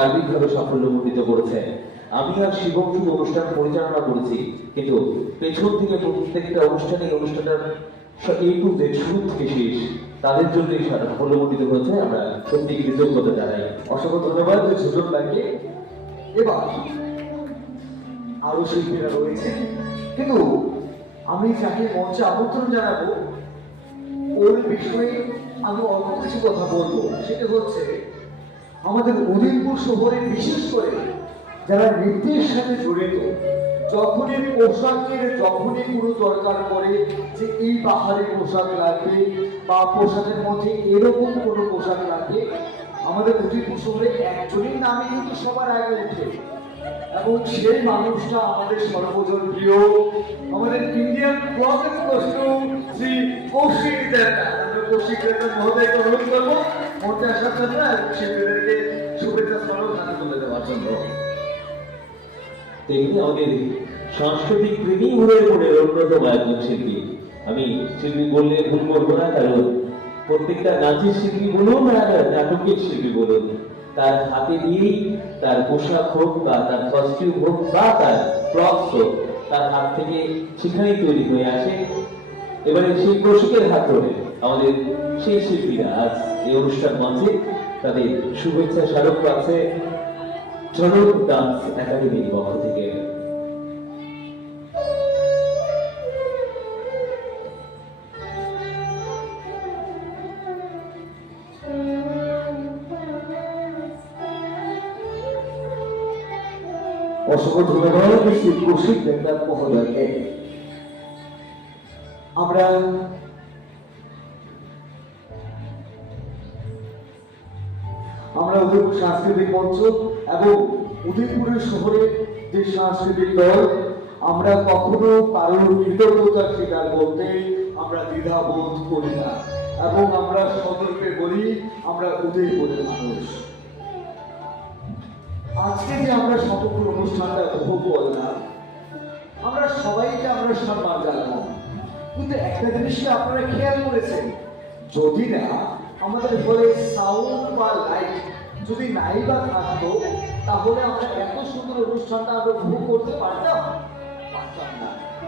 সার্বিকভাবে সাফল্যমণ্ডিত করেছে। আমি আর শিবম শুধু অনুষ্ঠান পরিচালনা করেছি, কিন্তু পেছন থেকে প্রত্যেকটা অনুষ্ঠানটার A to Z শুরু থেকে শেষ তাদের জন্যই সাফল্যমণ্ডিত হয়েছে। আমরা সত্যি কৃতজ্ঞতা জানাই। অসংখ্য ধন্যবাদ সুযোগ লাগে। এবার আরো শিল্পীরা রয়েছে, কিন্তু আমি যাকে মঞ্চে আমন্ত্রণ জানাবো ওর বিষয়ে আমি অল্প কিছু কথা বলবো। সেটা হচ্ছে আমাদের উদয়পুর শহরে বিশেষ করে যারা নৃত্যের সাথে জড়িত, যখনই কোনো দরকার পড়ে যে এই পাহাড়ে পোশাক লাগবে বা পোশাকের মধ্যে এরকম কোনো পোশাক লাগবে, আমাদের উদয়পুর শহরে একজনের নামে কিন্তু সবার আগে ওঠে, এবং সেই মানুষটা আমাদের সর্বজন প্রিয়, আমাদের Indian clothing costume Shri Kaushik Debnath. আমরা কৌশিক দেবনাথ মহোদয়কে অনুরোধ করবো মঞ্চে আসার জন্য এবং শিল্পীদেরকে শুভেচ্ছা স্মরণ হাতে তুলে দেওয়ার জন্য। তেমনি আমাদের সাংস্কৃতিক প্রেমী উদয়পুরের অন্যতম একজন শিল্পী। আমি শিল্পী বললে ভুল করবো না, কারণ প্রত্যেকটা নাচের শিল্পী বলুন আর নাটকের শিল্পী বলুন, তার হাতে দিয়েই তার পোশাক হোক বা তার কস্টিউম হোক বা তার প্রপস হোক, তার হাত থেকে সেখানেই তৈরি হয়ে আসে। এবারে সেই কৌশিকের হাত ধরে আমাদের সেই শিল্পীরা আজ এই অনুষ্ঠান মঞ্চে তাদের শুভেচ্ছা স্মারক পাচ্ছে ঝলক ডান্স একাডেমির পক্ষ থেকে। অসংখ্য ধন্যবাদ শ্রী কৌশিক দেবনাথ মহোদয়কে। আমরা উদয়পুর সাংস্কৃতিক মঞ্চ এবং উদয়পুরের শহরের যে সাংস্কৃতিক দল, আমরা কখনো কারোর কৃতজ্ঞতার স্বীকার বলতে আমরা দ্বিধাবোধ করি না, এবং আমরা সতর্কে বলি আমরা উদয়পুরের মানুষ। আজকে যে আমরা সমগ্র অনুষ্ঠানটা উপভোগ করলাম, আমরা সবাইকে আমরা সম্মান জানালাম, কিন্তু একটা জিনিসকে আপনারা খেয়াল করেছেন, যদি না আমাদের ঘরে সাউন্ড বা লাইট যদি নাই বা থাকতো, তাহলে আমরা এত সুন্দর অনুষ্ঠানটা আমরা উপভোগ করতে পারতাম না।